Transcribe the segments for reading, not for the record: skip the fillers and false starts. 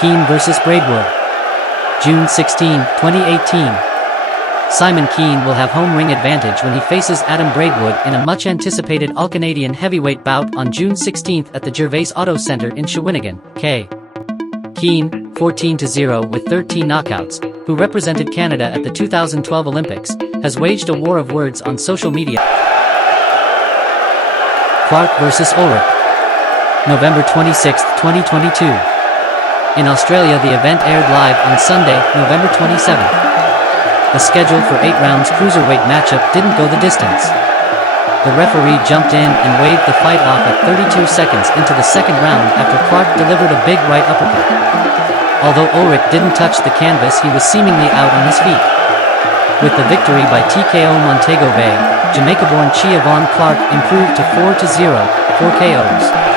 Keane vs. Braidwood. June 16, 2018. Simon Keane will have home ring advantage when he faces Adam Braidwood in a much-anticipated All-Canadian heavyweight bout on June 16 at the Gervais Auto Centre in Shawinigan, K. Keane, 14-0 with 13 knockouts, who represented Canada at the 2012 Olympics, has waged a war of words on social media. Clark vs. Ulrich. November 26, 2022. In Australia, the event aired live on Sunday, November 27th. The schedule for 8 rounds cruiserweight matchup didn't go the distance. The referee jumped in and waved the fight off at 32 seconds into the second round after Clark delivered a big right uppercut. Although Ulrich didn't touch the canvas, he was seemingly out on his feet. With the victory by TKO Montego Bay, Jamaica-born Siobhan Clark improved to 4-0, 4 KOs.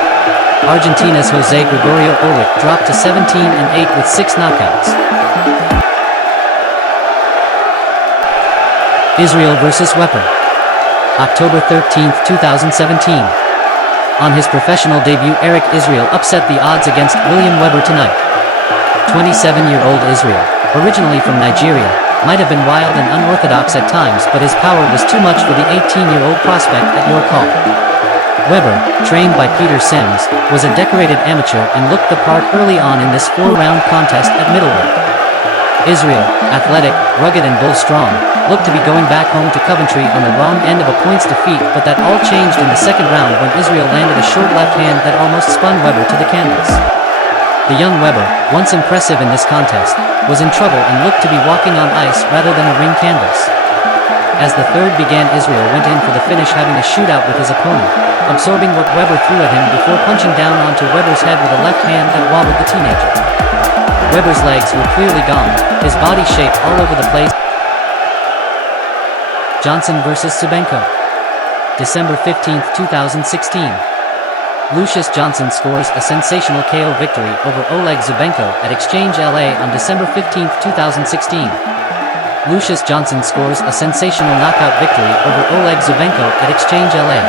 Argentina's Jose Gregorio Ulrich dropped to 17-8 with 6 knockouts. Israel vs. Weber. October 13, 2017. On his professional debut, Eric Israel upset the odds against William Weber tonight. 27-year-old Israel, originally from Nigeria, might have been wild and unorthodox at times, but his power was too much for the 18-year-old prospect at your call. Weber, trained by Peter Sims, was a decorated amateur and looked the part early on in this 4-round contest at middleweight. Israel, athletic, rugged and bull-strong, looked to be going back home to Coventry on the wrong end of a points defeat, but that all changed in the second round when Israel landed a short left hand that almost spun Weber to the canvas. The young Weber, once impressive in this contest, was in trouble and looked to be walking on ice rather than a ring canvas. As the third began, Israel went in for the finish, having a shootout with his opponent, absorbing what Weber threw at him before punching down onto Weber's head with a left hand that wobbled the teenager. Weber's legs were clearly gone, his body shape all over the place. Johnson vs. Zubenko. December 15, 2016. Lucius Johnson scores a sensational KO victory over Oleg Zubenko at Exchange LA on December 15, 2016. Lucius Johnson scores a sensational knockout victory over Oleg Zubenko at Exchange LA.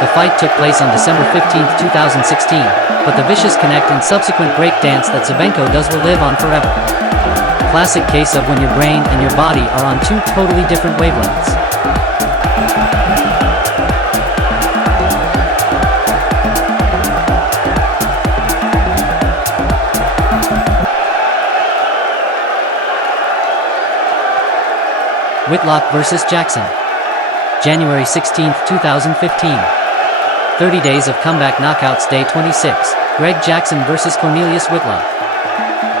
The fight took place on December 15, 2016, but the vicious connect and subsequent break dance that Zubenko does will live on forever. Classic case of when your brain and your body are on two totally different wavelengths. Whitlock vs. Jackson. January 16, 2015. 30 Days of Comeback Knockouts Day 26, Greg Jackson vs. Cornelius Whitlock.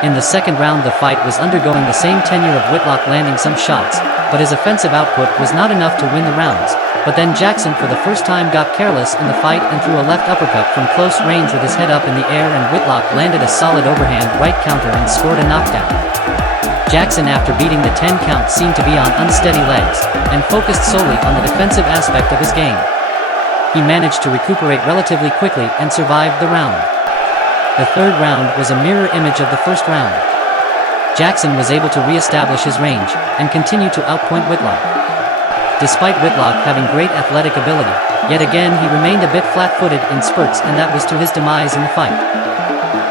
In the second round, the fight was undergoing the same tenure of Whitlock landing some shots, but his offensive output was not enough to win the rounds. But then Jackson for the first time got careless in the fight and threw a left uppercut from close range with his head up in the air, and Whitlock landed a solid overhand right counter and scored a knockdown. Jackson, after beating the 10 count, seemed to be on unsteady legs, and focused solely on the defensive aspect of his game. He managed to recuperate relatively quickly and survived the round. The third round was a mirror image of the first round. Jackson was able to re-establish his range, and continue to outpoint Whitlock. Despite Whitlock having great athletic ability, yet again he remained a bit flat-footed in spurts, and that was to his demise in the fight.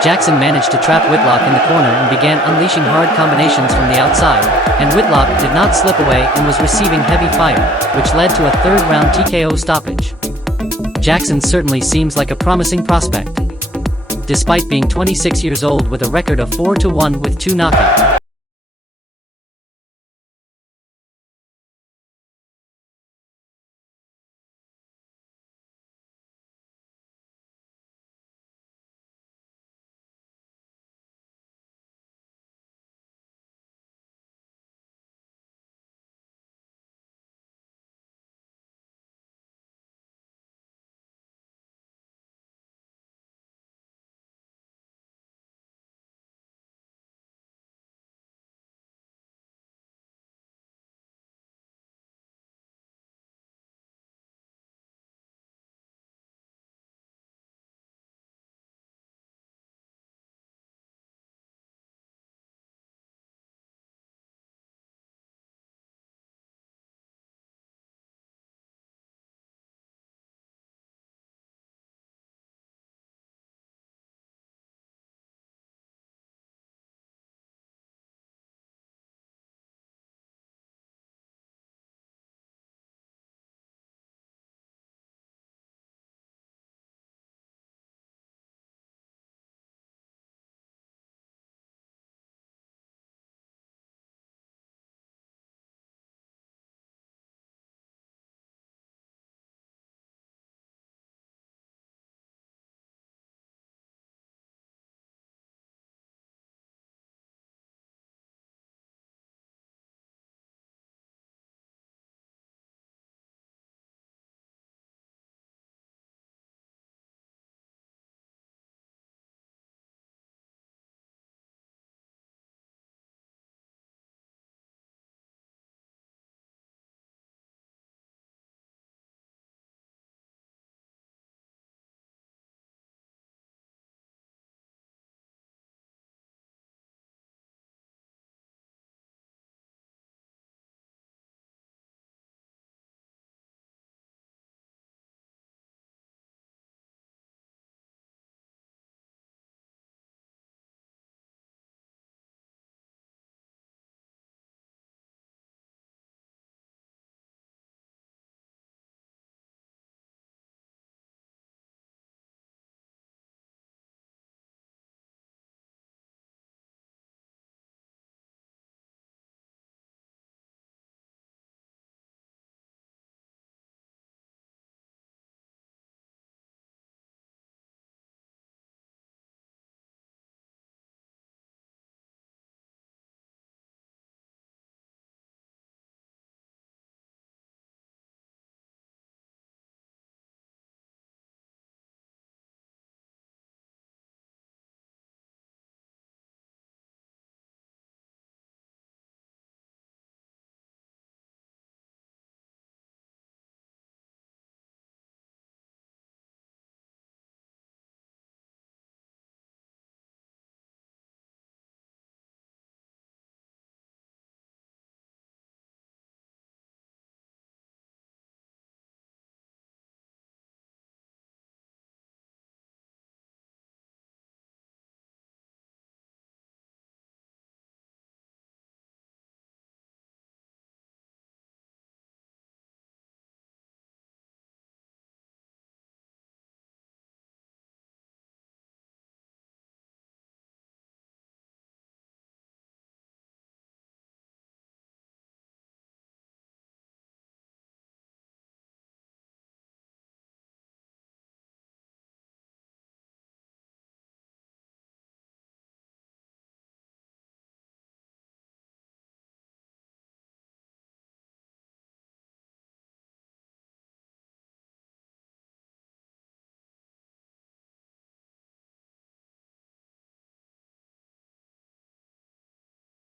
Jackson managed to trap Whitlock in the corner and began unleashing hard combinations from the outside, and Whitlock did not slip away and was receiving heavy fire, which led to a third-round TKO stoppage. Jackson certainly seems like a promising prospect. Despite being 26 years old with a record of 4-1 with 2 knockouts.